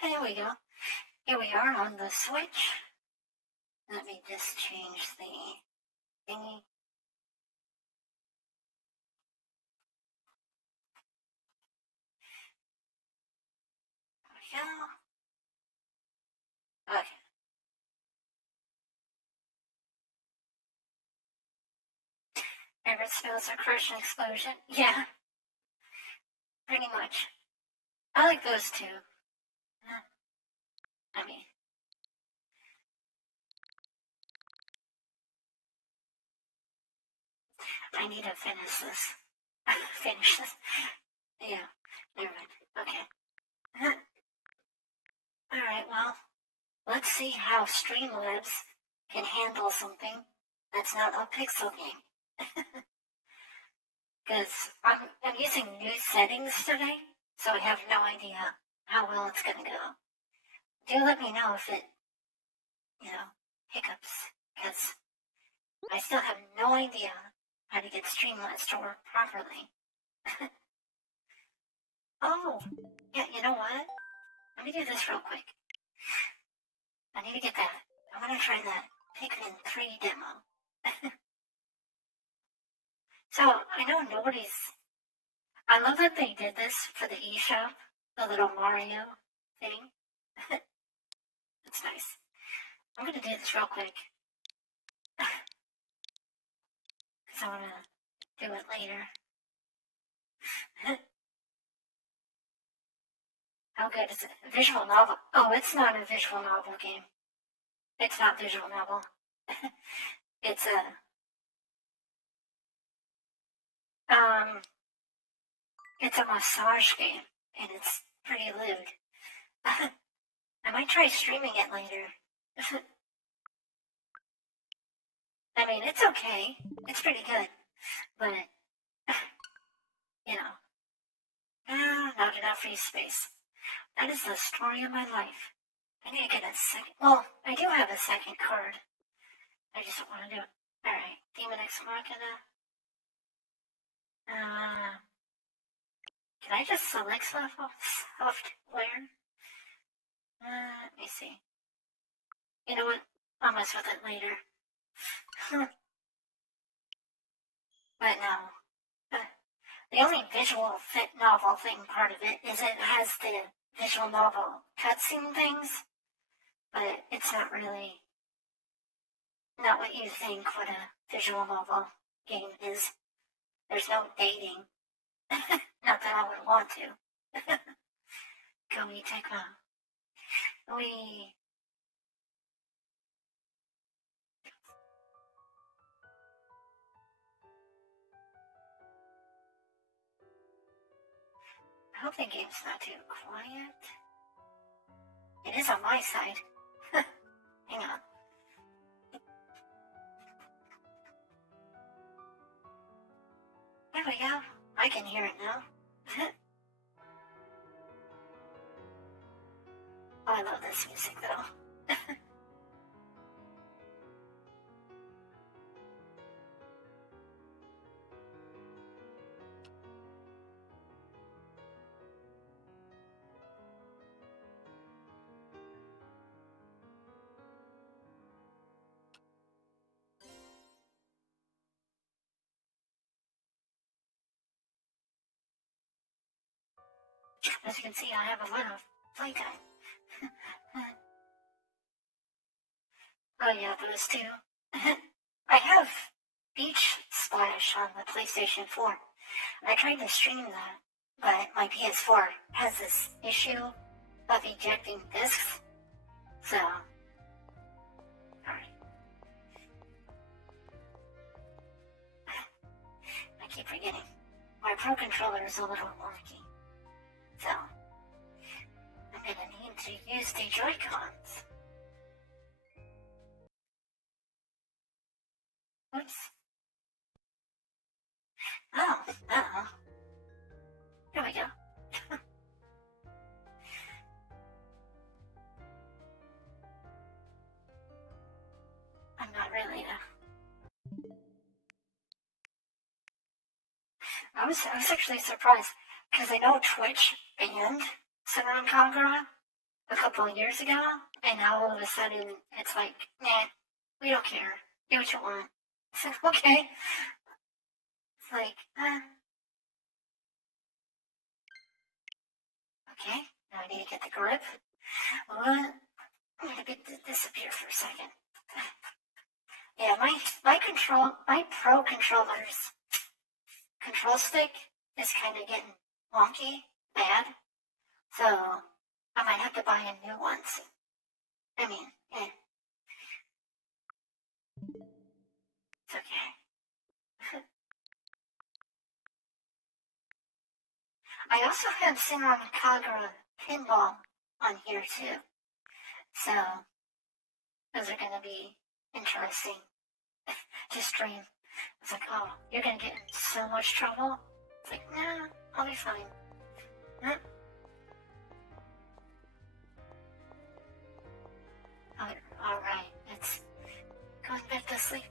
Here we go. Here we are on the Switch. Let me just change the thingy. There we go. Okay. Favorite spells are Crush and Explosion. Yeah, pretty much. I like those two. I mean, I need to finish this. Finish this. Yeah, never mind. Okay. Alright, well, let's see how Streamlabs can handle something that's not a pixel game. Because I'm using new settings today, so I have no idea how well it's going to go. Do let me know if it, hiccups, because I still have no idea how to get Streamlabs to work properly. Oh, yeah, you know what? Let me do this real quick. I need to get that. I want to try that Pikmin 3 demo. So, I know I love that they did this for the eShop, the little Mario thing. That's nice. I'm gonna do this real quick. Because I want to do it later. How good is it? Visual novel. Oh, it's not a visual novel game. It's not visual novel. It's it's a massage game, and it's pretty lewd. I might try streaming it later. I mean, it's okay. It's pretty good. But, not enough free space. That is the story of my life. I need to get a second. Well, I do have a second card. I just don't want to do it. Alright, Demon X Machina. Can I just select software? Let me see. You know what? I'll mess with it later. But no. The only visual novel thing part of it is it has the visual novel cutscene things, but it's not really not what you think what a visual novel game is. There's no dating. Not that I would want to. Go me Tecmo. We. I hope the game's not too quiet. It is on my side. Hang on. There we go. I can hear it now. Oh, I love this music though. As you can see, I have a lot of playtime. Oh yeah, those two. I have Beach Splash on the PlayStation 4. I tried to stream that, but my PS4 has this issue of ejecting discs. So, alright. I keep forgetting. My Pro Controller is a little wonky. So, I'm gonna need to use the Joy-Cons. Oops. Oh, uh-oh. Here we go. I'm not really I was actually surprised, because I know Twitch banned Sinner and Conqueror, a couple of years ago, and now all of a sudden it's like, nah, we don't care. Do what you want. It's like, okay. It's like, okay, now I need to get the grip. What? I'm gonna disappear for a second. Yeah, my Pro controller's control stick is kind of getting wonky, bad. So I might have to buy a new one. I mean, it's okay. I also have Sinron Kagura pinball on here too. So those are gonna be interesting to stream. It's like, oh, you're gonna get in so much trouble. It's like, nah, I'll be fine. Alright, it's going back to sleep.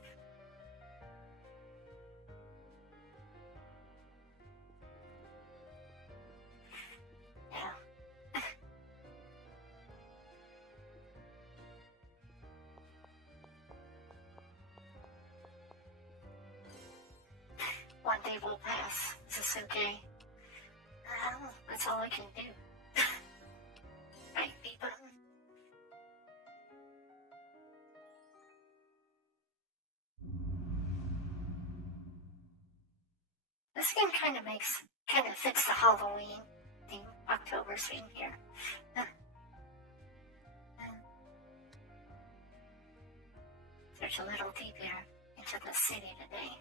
Yeah. One day will pass. Is this okay? That's all I can do. Right, B button? This game kind of fits the Halloween theme, October theme here. Search a little deeper into the city today.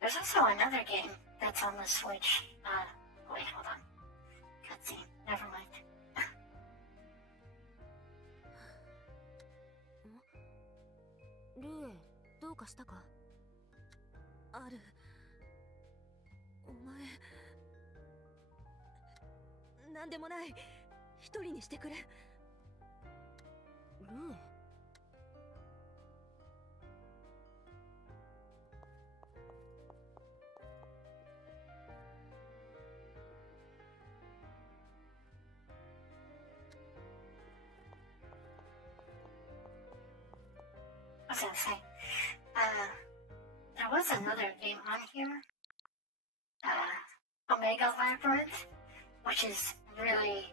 There's also another game that's on the Switch. Wait, hold on. Cutscene. Never mind. Rue, どうかしたか? ある。お前。なんでもない。一人にしてくれ。ルー。I was gonna say, there was another game on here, Omega Labyrinth, which is really,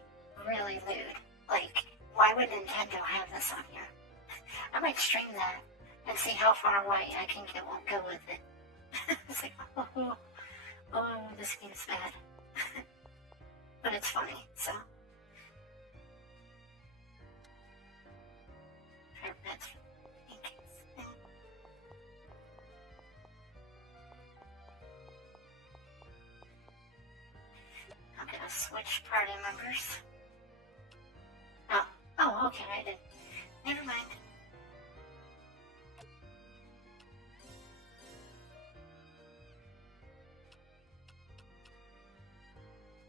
really lewd. Like, why would Nintendo have this on here? I might stream that and see how far away I can go with it. It's like, oh, this game's bad. But it's funny, so. I'm gonna switch party members. Oh, okay, I did. Never mind.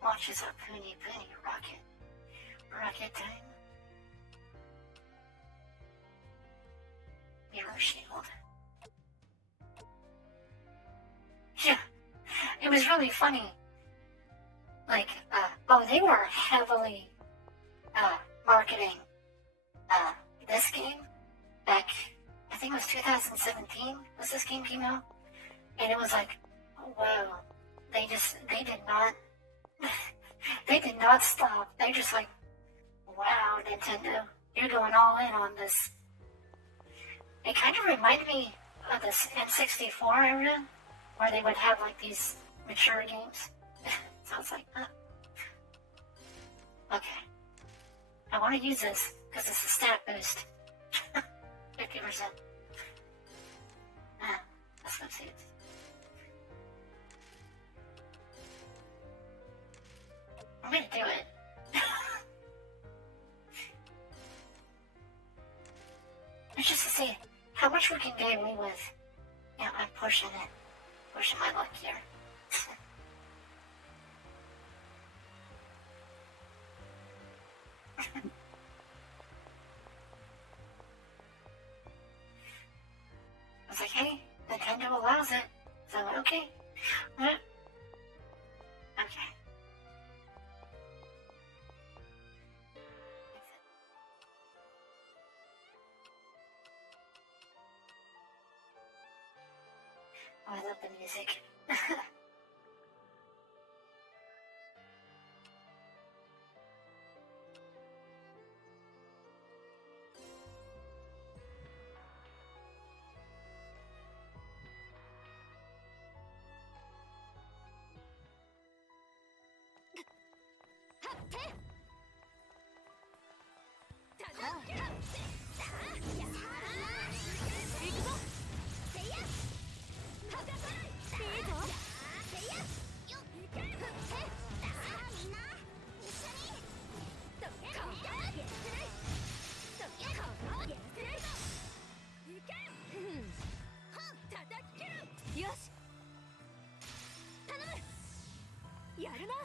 Launches a Poony rocket. Rocket time. Mirror shield. Yeah, it was really funny. Like, they were heavily marketing this game back, I think it was 2017 was this game came out, and it was like, oh, wow, they did not stop. They're just like, wow, Nintendo, you're going all in on this. It kind of reminded me of the N64 era, where they would have like these mature games. So it's like, okay. I want to use this because it's a stat boost. 50%. Let's go see it. I'm gonna do it. It's just to see how much we can get away with. Yeah, I'm pushing it. Pushing my luck here. Oh, I love the music.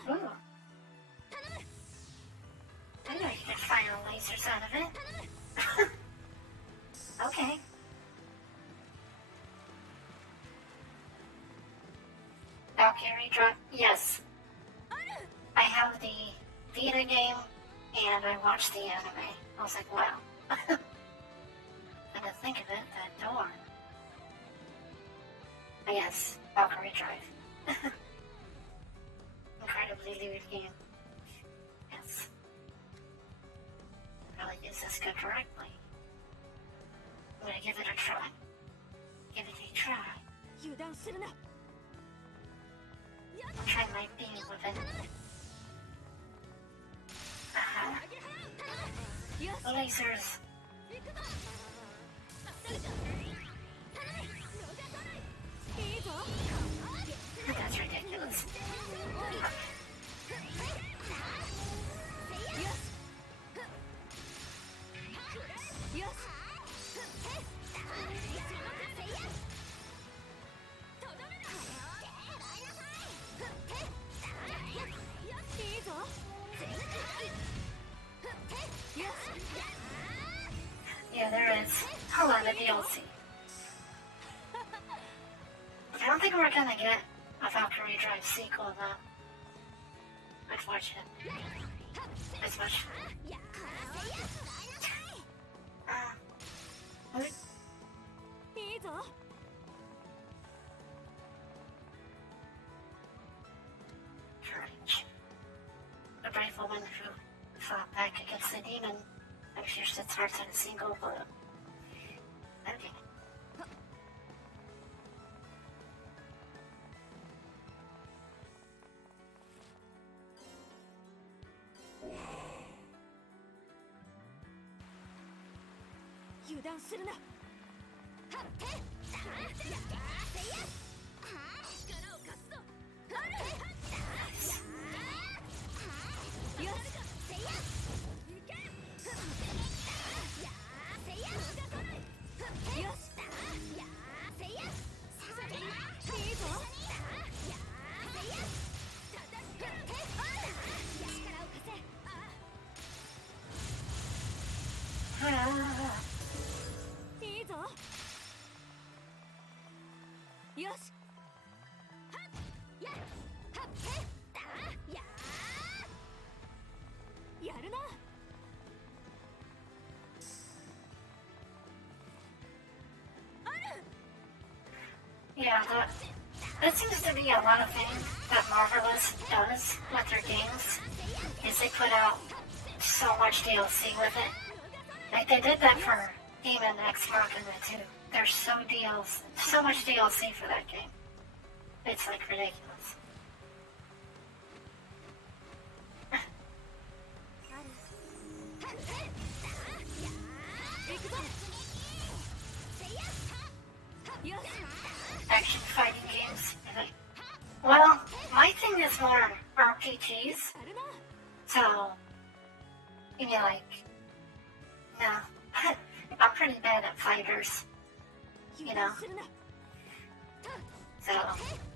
Ooh. I know you can fire lasers out of it. Okay. Valkyrie drop. Yes. I have the Vita game and I watched the anime. I was like, wow. And to think of it, that door. But yes, Valkyrie Drive. Incredibly lewd game. Yes. Probably use this good correctly. I'm gonna give it a try. Give it a try. Try my beam with it. Aha. Lasers. That's ridiculous. Yeah, there is a lot of DLC. I don't think we're gonna get a Valkyrie Drive sequel though. Unfortunate. As much. What? Courage. A brave woman who fought back against the demon and pierced its heart in a single blow. Okay. Yeah, that seems to be a lot of things that Marvelous does with their games, is they put out so much DLC with it. Like they did that for Demon X Machina too. There's so much DLC for that game. It's like ridiculous. Action fighting games. Well, my thing is more RPGs. So, you mean like, no, I'm pretty bad at fighters, you know. So,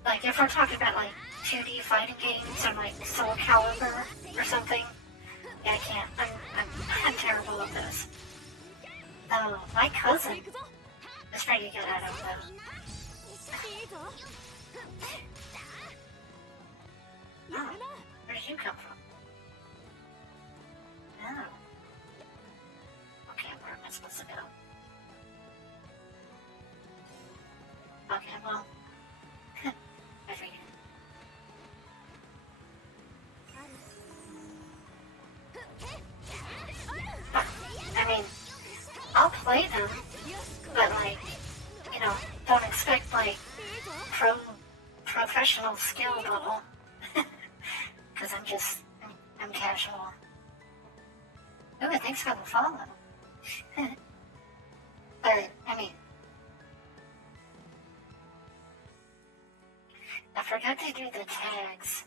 like if we're talking about like 2D fighting games or like Soul Calibur or something, yeah, I can't. I'm terrible at those. My cousin is pretty good at them though. Oh, where did you come from? Oh. Okay, where am I supposed to go? Okay, well, play them, but like, you know, don't expect like professional skill level, because I'm casual. Ooh, thanks for the follow. But I mean, I forgot to do the tags.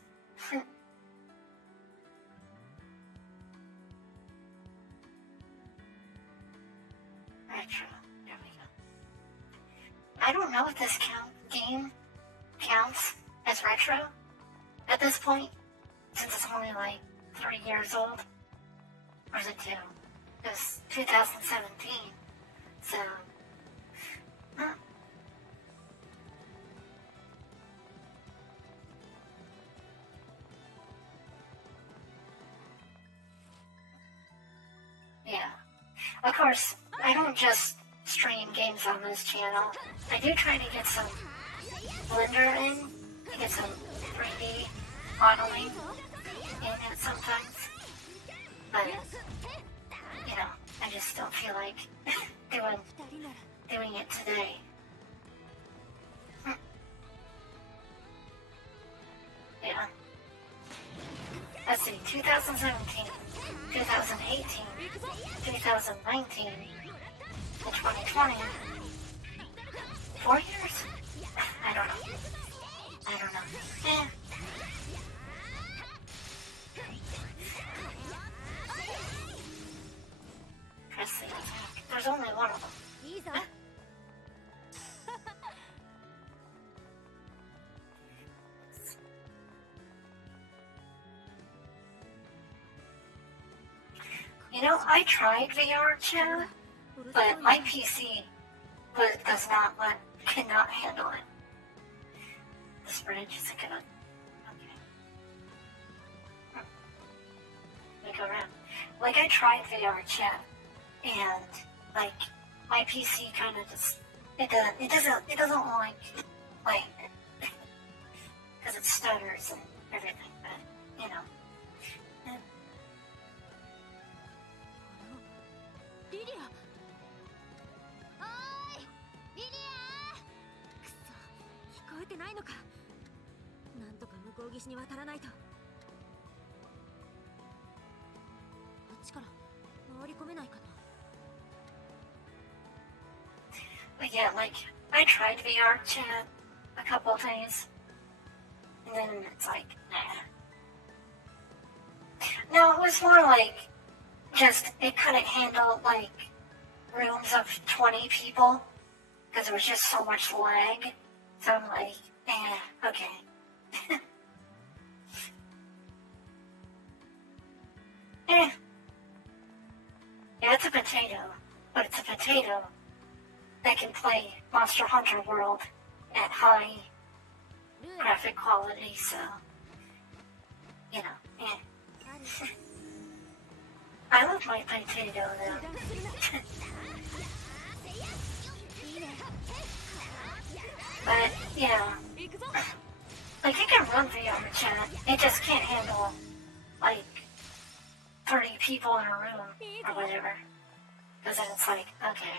Retro. There we go. I don't know if this game counts as retro at this point, since it's only like 3 years old. Or is it 2? It was 2017. So, yeah. Of course, I don't just stream games on this channel. I do try to get some Blender in, to get some 3D modeling in it sometimes. But, you know, I just don't feel like doing it today. Yeah. Let's see, 2017, 2018, 2019, and 2020. 4 years? I don't know. Eh. Press the attack. There's only one of them. Eh. You know, I tried VR chat, but my PC cannot handle it. This bridge isn't gonna. Okay. Let me go around. Like, I tried VR chat, and like my PC kind of just it doesn't like because it stutters and everything. But you know. Eh. リリア。おーい、リリア。くそ、聞こえてないのか。なんとか向こう岸に渡らないと。こっちから回り込めないかな。But yeah, like I tried VR chat a couple of times, and then it's like, nah. No, it was more like just it couldn't handle like rooms of 20 people because there was just so much lag. So I'm like, okay. Yeah, it's a potato, but it's a potato that can play Monster Hunter World at high graphic quality, so, you know, I love my potato though. But, yeah, like it can run VR chat, it just can't handle, like, 30 people in a room or whatever. Because then it's like, okay.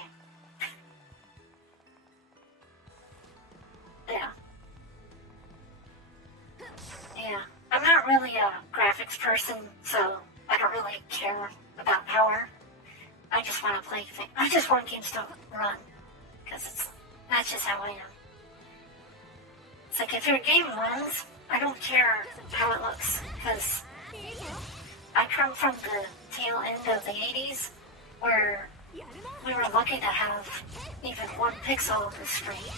Yeah. Yeah. I'm not really a graphics person, so I don't really care about power. I just want to play things. I just want games to run. Because that's just how I am. It's like if your game runs, I don't care how it looks. Because I come from the tail end of the 80s, where we were lucky to have even 1 pixel of the screen.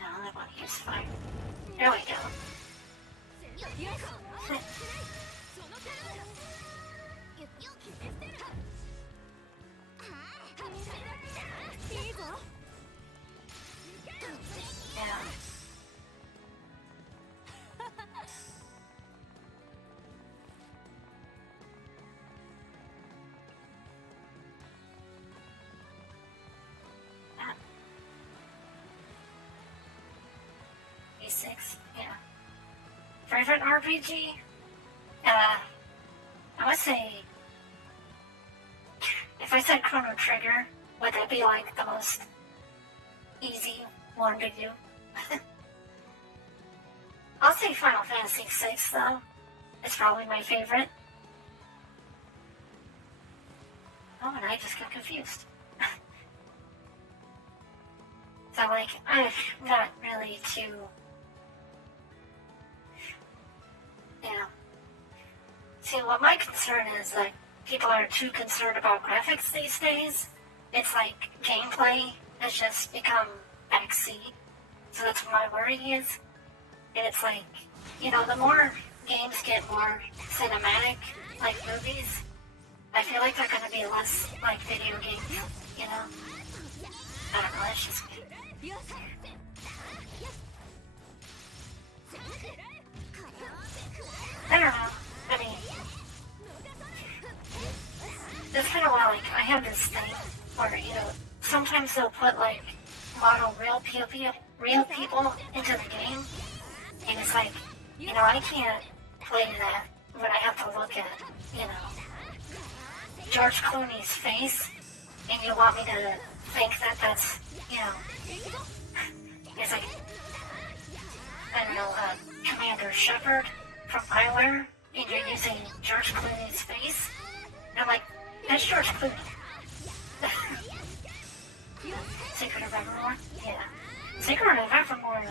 No, I want to use fire. There we go. Yeah. E6, yeah. Favorite RPG? I would say, if I said Chrono Trigger, would that be like the most easy one to do? I'll say Final Fantasy VI though. It's probably my favorite. Oh, and I just got confused. So like, I'm not really too, See, what my concern is that people are too concerned about graphics these days. It's like gameplay has just become backseat. So that's what my worry is. And it's like, the more games get more cinematic, like movies, I feel like they're going to be less like video games, I don't know, that's just me. I don't know. I mean, that's kind of why, like, I have this thing where, sometimes they'll put, like, model real people into the game, and it's like, I can't play that when I have to look at, George Clooney's face, and you want me to think that that's, it's like, I don't know, Commander Shepard from Bioware, and you're using George Clooney's face. And I'm like, that's George Clooney. Secret of Evermore? Yeah. Secret of Evermore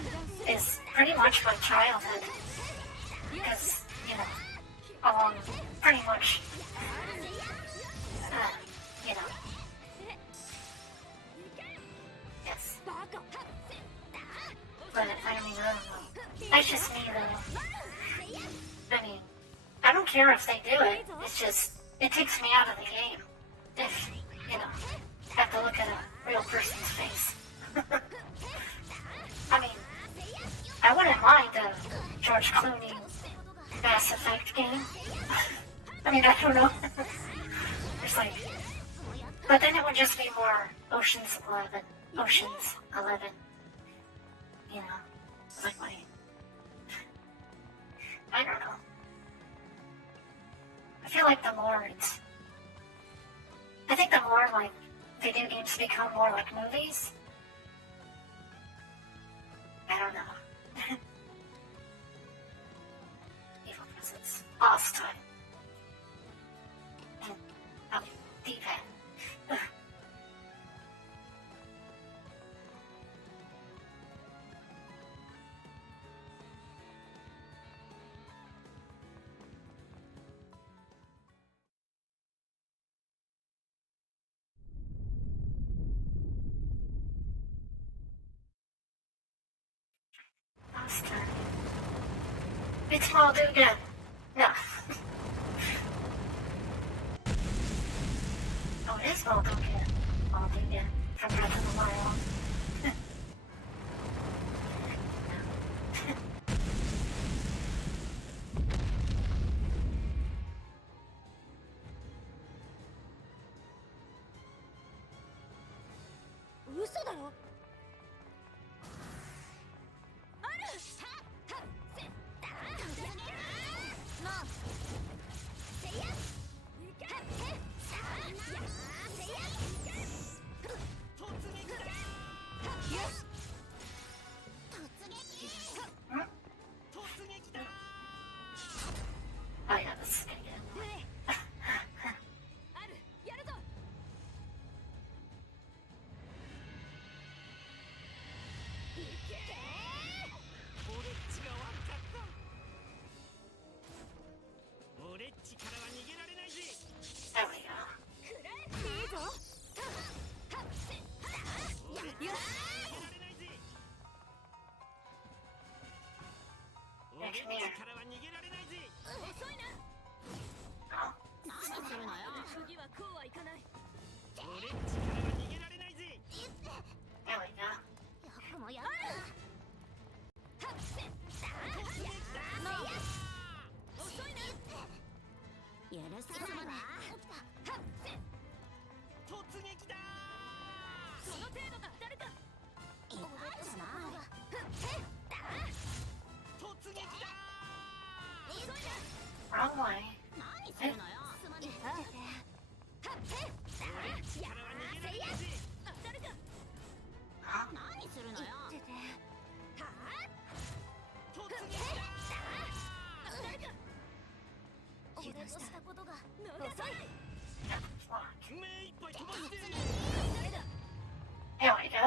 is pretty much my childhood. Because, along pretty much, yes. But, I mean, I don't know. That's just me, though. I mean, I don't care if they do it. It's just, it takes me out of the game. If, have to look at a real person's face. I mean, I wouldn't mind a George Clooney Mass Effect game. I mean, I don't know. It's like, but then it would just be more Ocean's 11. Like I don't know. I feel like I think the more like video games become more like movies, I don't know. Evil presence. Boss time. And D-pad. It's Molduga. No. Oh, it is Molduga. Molduga from Breath of the Wild. Oh yeah, this is gonna get annoying. There we go. Yeah, come here. Oh. There we go. Wrong why. 何するのよ。すまねえ。はっやーせいや。当たるか。 Huh? 何するのよ。はあ。突撃だ。当たるか。油断したことが遅い。 Fuck. 目いっぱい飛ばして There we go.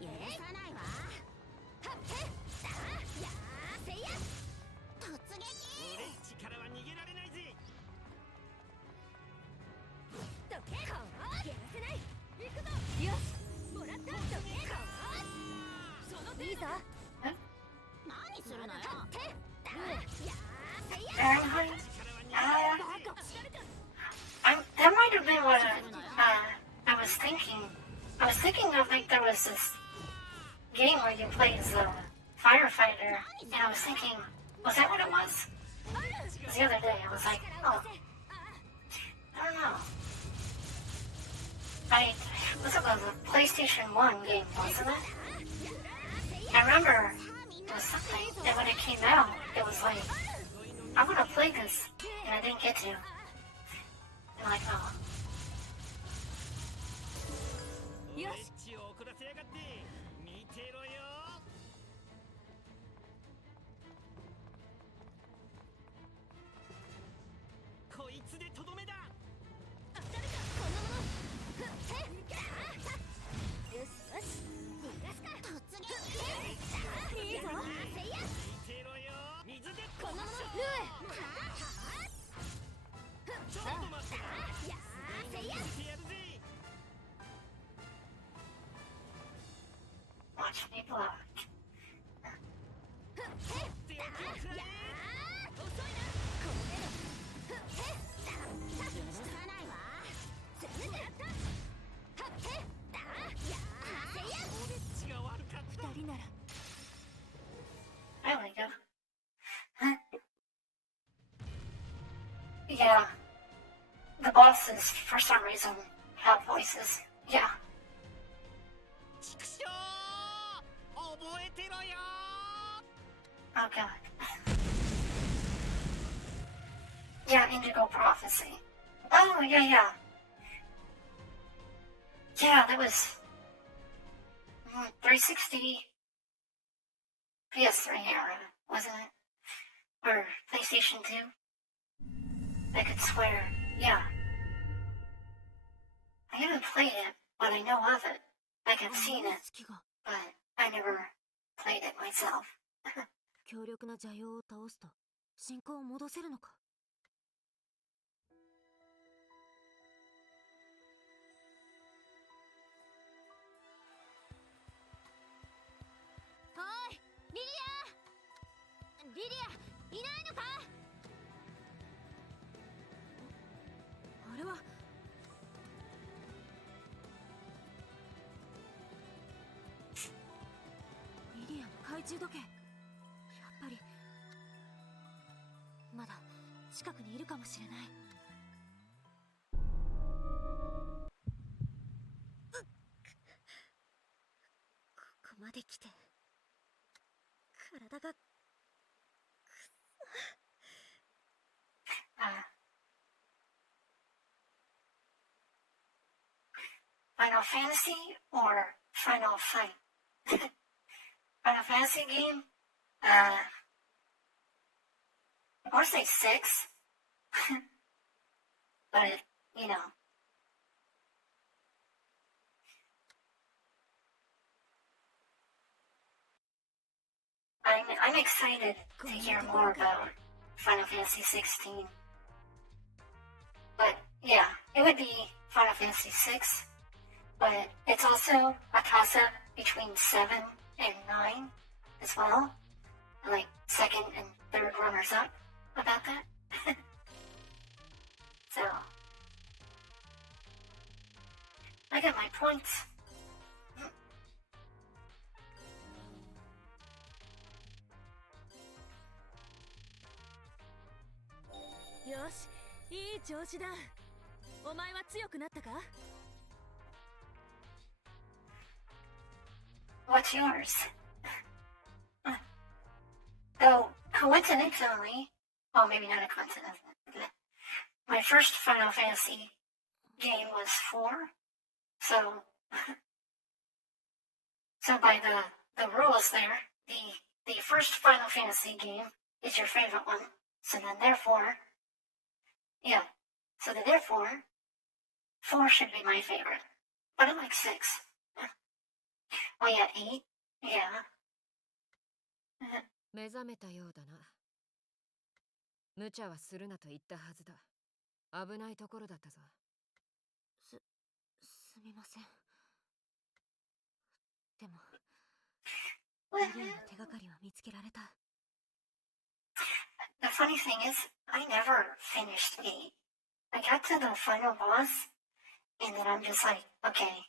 許さないわ。はっやーせいや。突撃。俺っちからは逃げられないぜ。どけ。こうやらせない。行くぞ。よし。もらった。どけ。こう。その程度。いいぞ。何するのよ。やーせいや。 Fahrenheit? 力は逃げられないぜ。That might have been what I was thinking. I was thinking of like there was this game where you play as a firefighter, and I was thinking, was that what it was? 'Cause the other day I was like, oh, I don't know. Was it a PlayStation 1 game, wasn't it? I remember it was something, and when it came out, it was like, I want to play this, and I didn't get to. I'm like, oh. 俺っちを怒らせやがって見てろよ。こいつでとどめだ。当たるか。こんなもの。よしよし。逃がすか。突撃。いいぞ。せいや。見てろよ。水でこんなもの。ルー。ちょっと待って。やーせいや。見てやるぜ。 Watch me block. 手をくらえ。遅いな。この程度。許さないわ。全部やった。やーせいや。俺っちが悪かった。二人なら。 There we go. Yeah. The bosses, for some reason, have voices. Yeah. 畜生覚えてろよ。 Oh god. Yeah, Indigo Prophecy. Oh, yeah. Yeah, that was 360 PS3 era, wasn't it? Or PlayStation 2? I could swear. Yeah. I haven't played it, but I know of it. Like I've seen it, 月が but I never played it myself. 強力な邪妖を倒すと進行を戻せるのか。おい、リリアいないのか。あれはリリアの懐中時計。やっぱりまだ近くにいるかもしれない。ここまで来て体が Final Fantasy or Final Fight? Final Fantasy game? I want to say 6. But, you know. I'm excited to hear more about Final Fantasy 16. But, yeah, it would be Final Fantasy 6. But it's also a toss-up between 7 and 9 as well. Like, second and third runners-up about that. So, I got my points. よし、いい調子だ。お前は強くなったか？ What's yours? Though, coincidentally, well, maybe not a coincidence. My first Final Fantasy game was 4, so so by the rules there, the first Final Fantasy game is your favorite one. So then therefore, yeah. So then therefore, 4 should be my favorite. But I like 6. Oh yeah, 8? Yeah. 目覚めたようだな。無茶はするなと言ったはずだ。危ないところだったぞ。すみません。でも、リリアの手がかりは見つけられた。The funny thing is, I never finished 8. I got to the final boss, and then I'm just like, okay,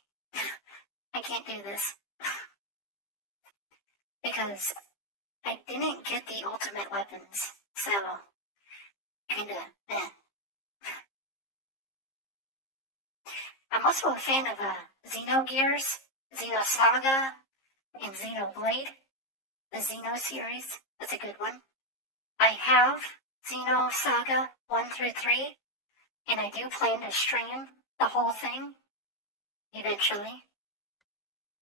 I can't do this. Because I didn't get the ultimate weapons, so kinda eh. I'm also a fan of Xenogears, Xenosaga, and Xenoblade. The Xeno series, that's a good one. I have Xenosaga 1 through 3, and I do plan to stream the whole thing eventually.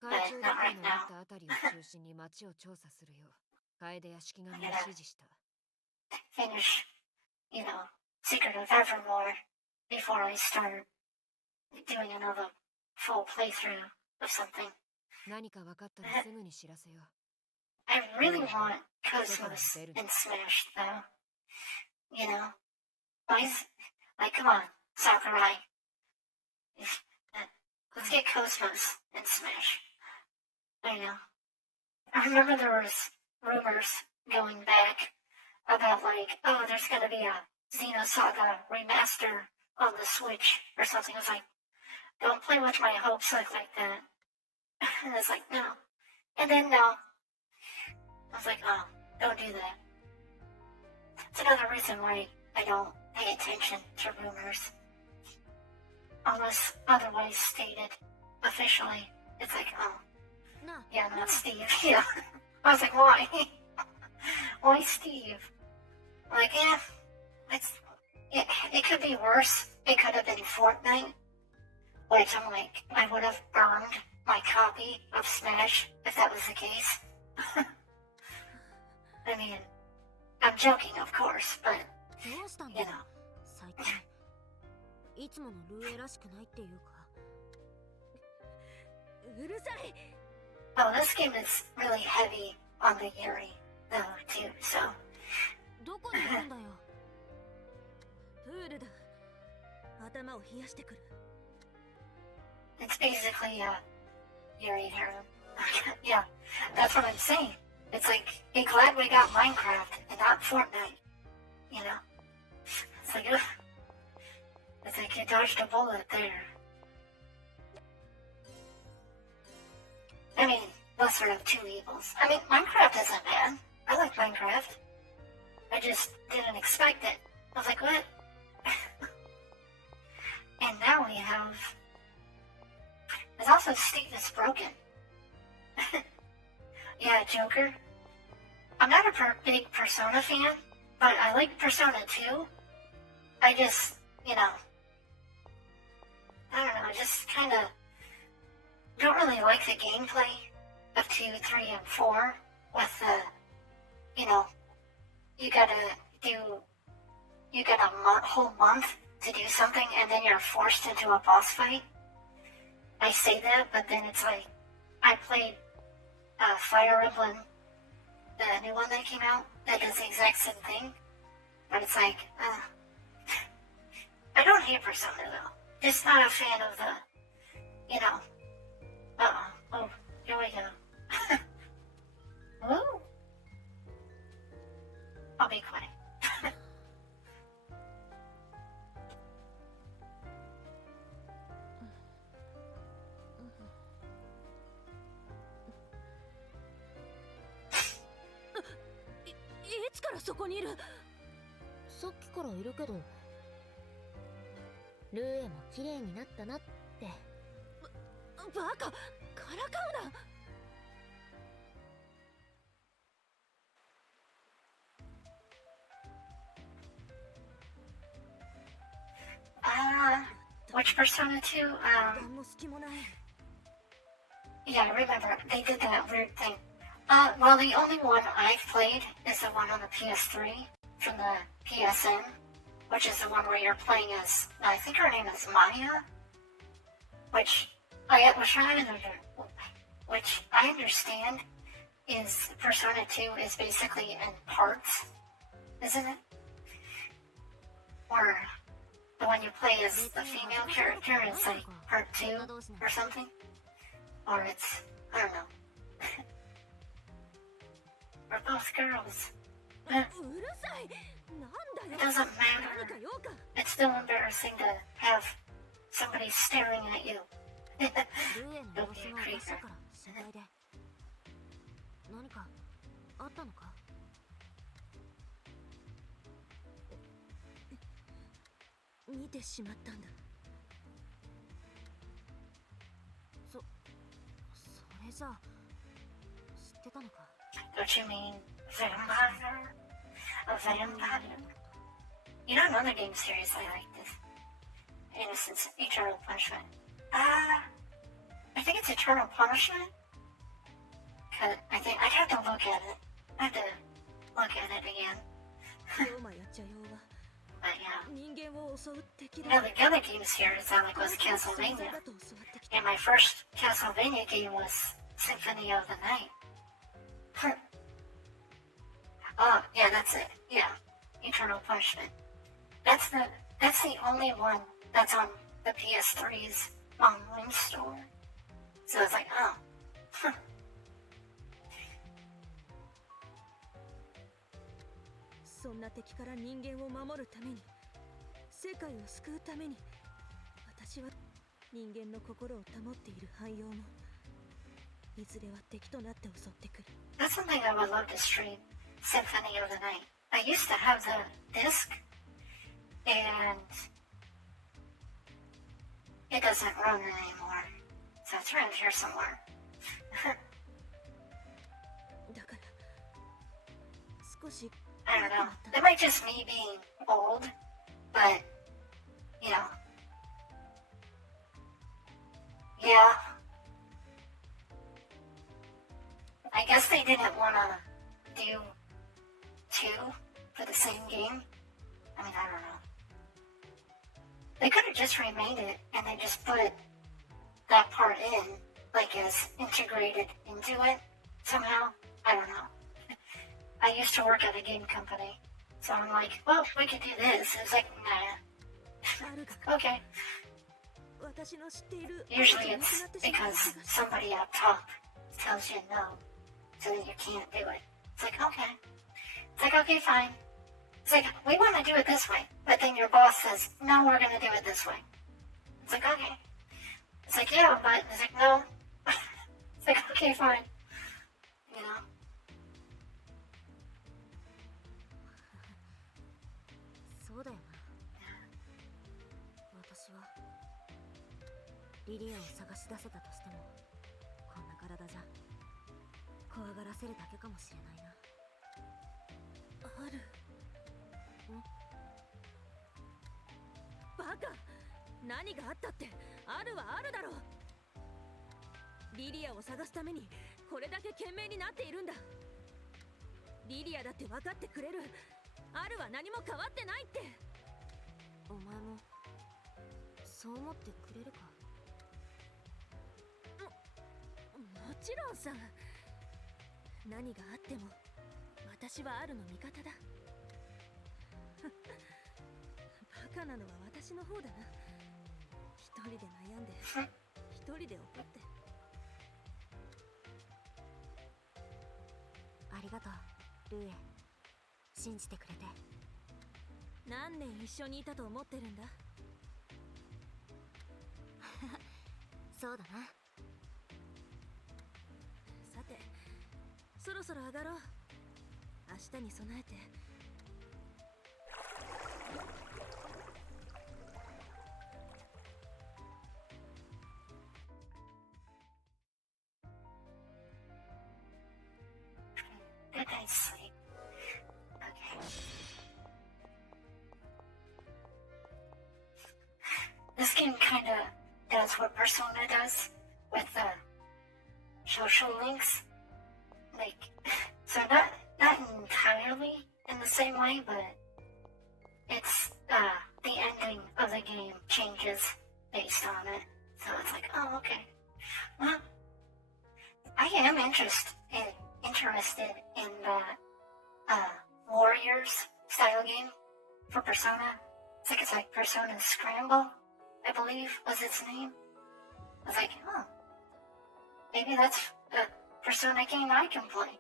海中時計のあったあたりを中心に町を調査するよう楓や式神に指示した。Finish, you know, Secret of Evermore before I start doing another full playthrough of something. 何か分かったらすぐに知らせよう。I really want Cosmos in Smash, though. You know, like, come on, Sakurai. Let's get Cosmos in Smash. I know. I remember there was rumors going back about like, oh, there's gonna be a Xenosaga remaster on the Switch or something. I was like, don't play with my hopes like that. And it's like, no. And then no. I was like, oh, don't do that. It's another reason why I don't pay attention to rumors. Unless otherwise stated officially. It's like, oh, yeah, not Steve. Yeah. I was like, why? Why Steve? Like, it could be worse. It could have been Fortnite. Which I'm like, I would have burned my copy of Smash if that was the case. I mean, I'm joking, of course, but, you know. 最近いつものルーエらしくないっていうか。うるさい。Oh, this game is really heavy on the Yuri, though, too, so. どこにいるんだよ。プールだ。頭を冷やしてくる。It's basically a Yuri harem. Yeah, that's what I'm saying. It's like, be glad we got Minecraft and not Fortnite. You know? It's like, ugh. It's like you dodged a bullet there. I mean, lesser of two evils. I mean, Minecraft isn't bad. I like Minecraft. I just didn't expect it. I was like, what? And now we have... There's also Steve is broken. Yeah, Joker. I'm not a big Persona fan, but I like Persona 2. I just, you know... I don't know, I just kind of... don't really like the gameplay of 2, 3, and 4 with the, you know, you got a whole month to do something and then you're forced into a boss fight. I say that, but then it's like, I played Fire Emblem, the new one that came out, that does the exact same thing, but it's like, I don't hate Persona though, just not a fan of the, you know, oh, here we go. Woo! I'll be quiet. いつからそこにいる？さっきからいるけど。ルーエも綺麗になったなって。バカ！からかうな！ Which Persona 2? 何も隙もない。 Yeah, I remember. They did that weird thing. Well, the only one I've played is the one on the PS3 from the PSN, which is the one where you're playing as, I think her name is Maya, which I understand is Persona 2 is basically in parts, isn't it? Or the one you play as the female character is like part 2 or something? Or it's, I don't know. We're both girls. うるさい。なんだ It よ。 doesn't 何か matter. 用か。 It's still embarrassing to have somebody staring at you. ルエの様子がおかしいから心配で。何かあったのか。見てしまったんだ。それじゃあ知ってたのか。 Don't you mean vampire? A vampire? You know another game series I like this? Innocence, Eternal Punishment. I think it's Eternal Punishment? Cause I think I'd have to look at it. I'd have to look at it again. ローマやっちゃようが But yeah. 人間を襲う敵 You だ。 know, the other game series I like was 存在 Castlevania. だと教わってきた。 And my first Castlevania game was Symphony of the Night. Oh, yeah, that's it. Yeah. Eternal Punishment. That's the only one that's on the PS3's online store. So it's like, oh. そんな敵から人間を守るために、世界を救うために、私は人間の心を保っている汎用も、いずれは敵となって襲ってくる。 That's something I would love to stream. Symphony of the Night. I used to have the disc, and it doesn't run anymore. So it's around here somewhere. だから少し I don't know. It might just me being old, but, you know. Yeah. I guess they didn't want to do two for the same game. I mean, I don't know. They could have just remade it and then just put that part in, like as integrated into it somehow. I don't know. I used to work at a game company, so I'm like, well, we could do this. It's like, nah. あるが Okay. 私の知っている Usually it's because somebody up top tells you no, so that you can't do it. It's like, okay. It's like, okay, fine. It's like, we want to do it this way, but then your boss says, no, we're going to do it this way. It's like, okay. It's like, yeah, but it's like, no. It's like, okay, fine. You know? そうだよな。私はリリアを探し出せたとしても、こんな体じゃ怖がらせるだけかもしれないな。ある。バカ！何があったって、あるはあるだろう。リリアを探すためにこれだけ懸命になっているんだ。リリアだって分かってくれる。あるは何も変わってないって。お前もそう思ってくれるか。もちろんさ。何があっても私はあるの味方だ。バカなのは私の方だな。一人で悩んで一人で怒って。ありがとうルーエ。信じてくれて。何年一緒にいたと思ってるんだ。そうだな。さて、そろそろ上がろう。明日に備えて。Good night's sleep. Okay. this game kind of does what Persona does with the social links. Like, so not entirely in the same way, but it's the ending of the game changes based on it. So it's like, oh, okay. Well, I am interested in the Warriors style game for Persona. It's like Persona Scramble, I believe was its name. I was like, oh, maybe that's a Persona game I can play.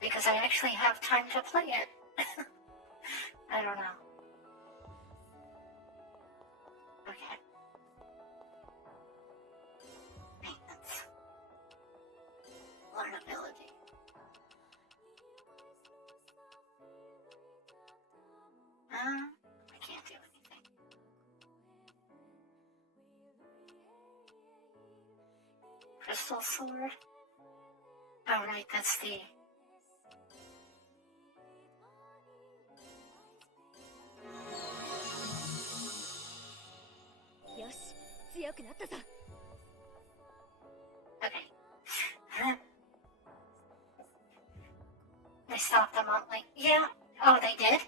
Because I actually have time to play it. I don't know. Okay. Maintenance. Learnability. I can't do anything. Crystal Sword? Oh, right, that's the... Yosh, 強くなったぞ。 Okay. They stopped them on, like, yeah. Oh, they did?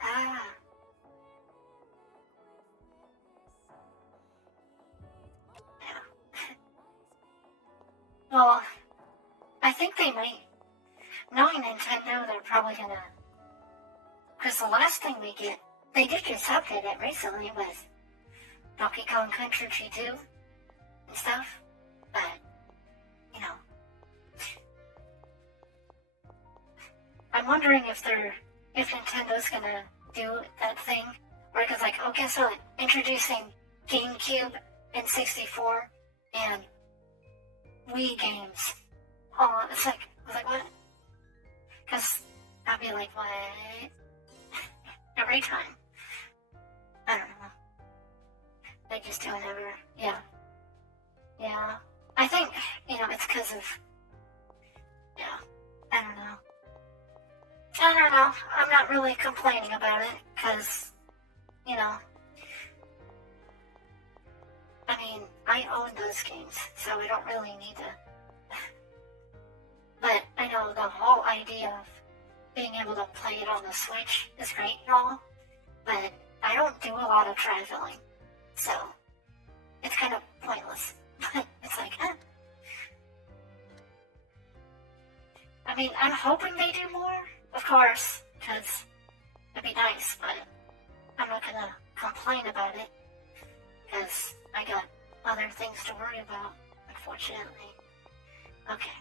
Ah. Yeah. Well, I think they might. Knowing Nintendo, they're probably gonna... Because the last thing they did just update it recently with Donkey Kong Country 2 and stuff. But, you know... I'm wondering if Nintendo's gonna do that thing where it's like, oh, guess what? Introducing GameCube and 64 and Wii games. Oh, it's like, I was like, what? Because I'd be like, what? Every time. I don't know. They just do it every, yeah. Yeah. I think, it's because of, yeah, I don't know. I don't know. I'm not really complaining about it because, I mean, I own those games, so I don't really need to. But I know the whole idea of being able to play it on the Switch is great and all, but I don't do a lot of traveling, so it's kind of pointless. But it's like, I mean, I'm hoping they do more, of course, because it'd be nice, but I'm not gonna complain about it, because I got other things to worry about, unfortunately. Okay.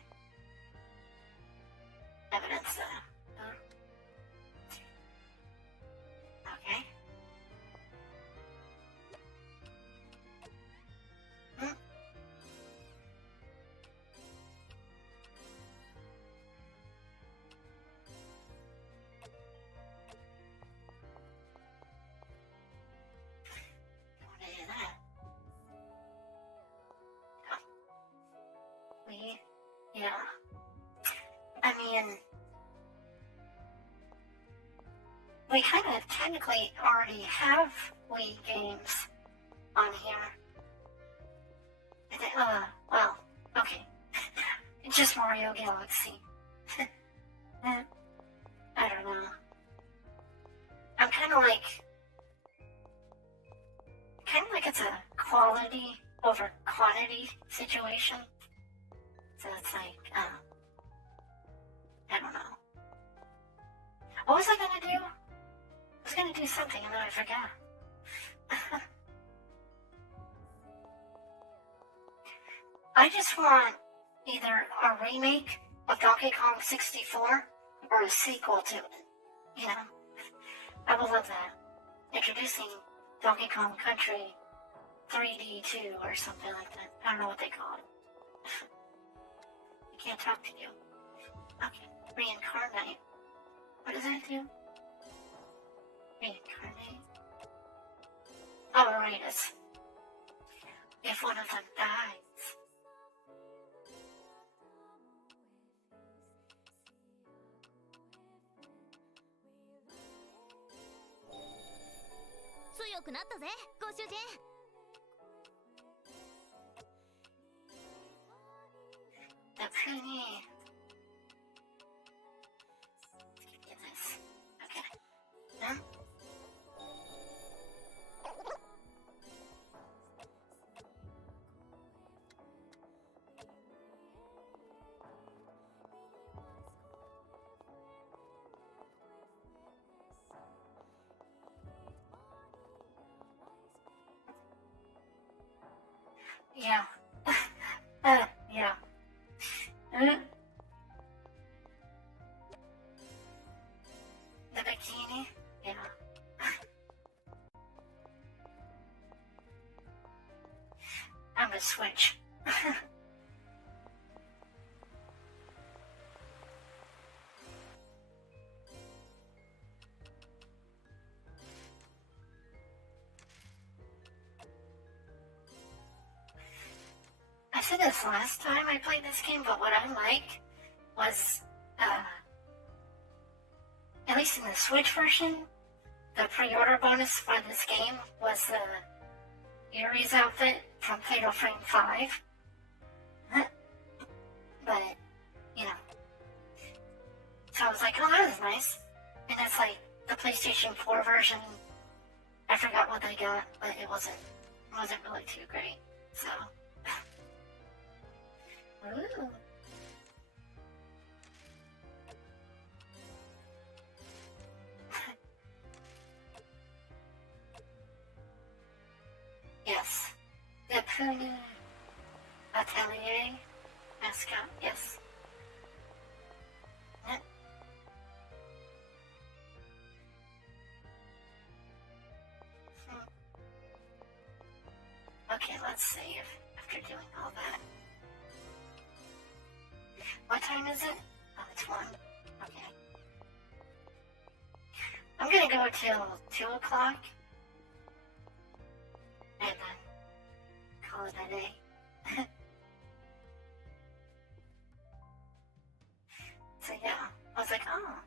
Evidence, okay. Yeah. I mean, we kind of technically already have Wii games on here. Well, okay. Just Mario Galaxy. I don't know. I'm kind of like it's a quality over quantity situation. So it's like, I don't know. What was I gonna do? I was gonna do something and then I forgot. I just want either a remake of Donkey Kong 64 or a sequel to it. I would love that. Introducing Donkey Kong Country 3D 2 or something like that. I don't know what they call it. I can't talk to you. Okay. Reincarnate. What does that do? Reincarnate. Oh, right. It's if one of them dies. 良くなったぜご主人。The Puni. Get this. Okay. Huh? Yeah. Yeah. The bikini? Yeah. I'm gonna switch. I said this last time I played this game, but what I like was, at least in the Switch version, the pre-order bonus for this game was the Yuri's outfit from Fatal Frame 5. But, you know. So I was like, oh, that was nice. And it's like the PlayStation 4 version. I forgot what they got, but it wasn't really too great. So. Ooh. Yes. The Puni Atelier mascot, yes. Okay, let's save after doing all that. What time is it? Oh, it's 1. Okay. I'm gonna go till 2 o'clock. And then call it a day. So yeah, I was like, oh.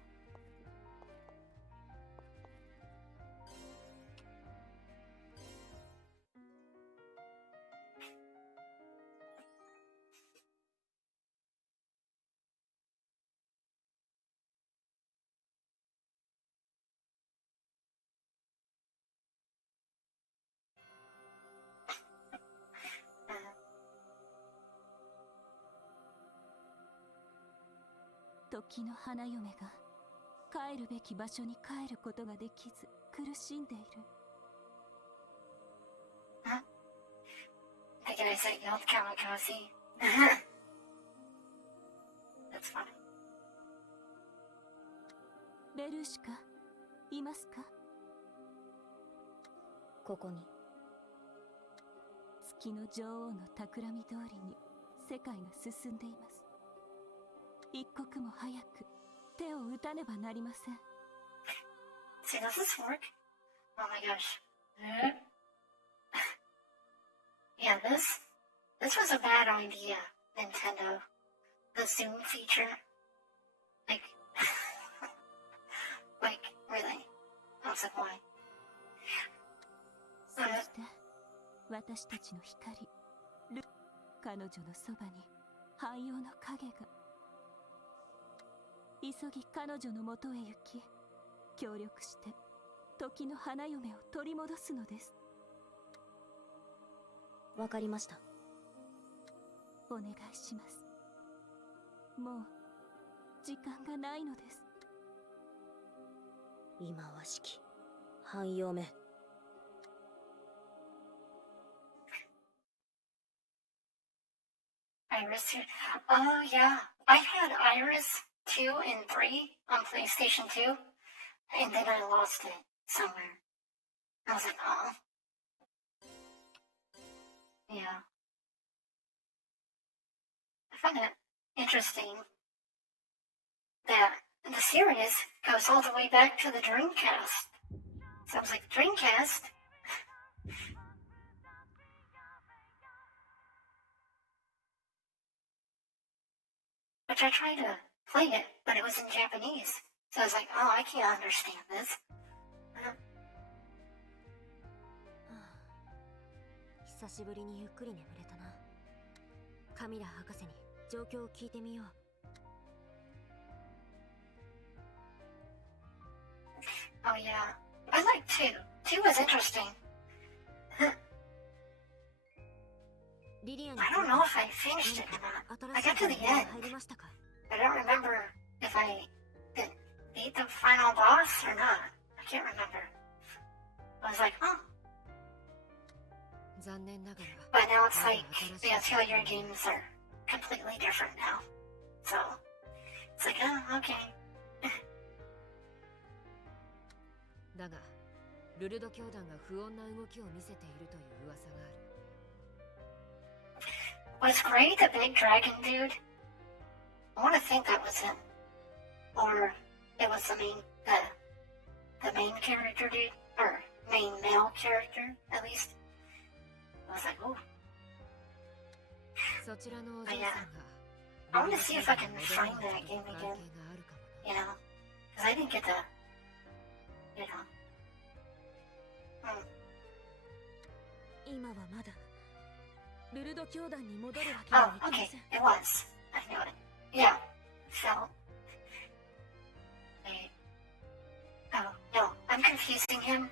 Uh, 時の花嫁が帰るべき場所に帰ることができず苦しんでいる。huh? I think I said yelled kamikaze. That's funny. ベルーシカ、いますか？ここに。月の女王の企み通りに世界が進んでいます。一刻も早く手を打たねばなりません。See, does this work? Oh my gosh. Yeah, this was a bad idea, Nintendo. The zoom feature. Like, like, really? I was like, why? そして私たちの光、彼女のそばに汎用の影が。急ぎ彼女のもとへ行き、協力して時の花嫁を取り戻すのです。わかりました。お願いします。もう時間がないのです。忌まわしき汎用め。Iris here. Oh yeah, I had Iris 2 and 3 on PlayStation 2, and then I lost it somewhere. I was like, oh. Yeah. I find it interesting that the series goes all the way back to the Dreamcast. So I was like, Dreamcast? Which I tried to play it, but it was in Japanese. So I was like, oh, I can't understand this. 久しぶりにゆっくり眠れたな。カミラ博士に状況を聞いてみよう。Oh yeah, I like two. Two was interesting. リリアンに I don't know if I finished it or not. I got to the end. 入りましたか？ I don't remember if I did beat the final boss or not. I can't remember. I was like, oh. 残念ながら But now it's like the Atelier games are completely different now. So it's like, oh, okay. だがルルド教団が不穏な動きを見せているという噂がある。Was Gray the big dragon dude? I want to think that was him. Or it was the main character dude? Or main male character, at least. I was like, ooh. そちらのお嬢 But さん yeah, が I want to see if I can find that game again. You know? Because I didn't get to, you know. 今はまだルルド教団に戻るわけに Oh, はいきま okay, せん。 it was. I knew it. Yeah. So. Wait. Oh, no, I'm confusing him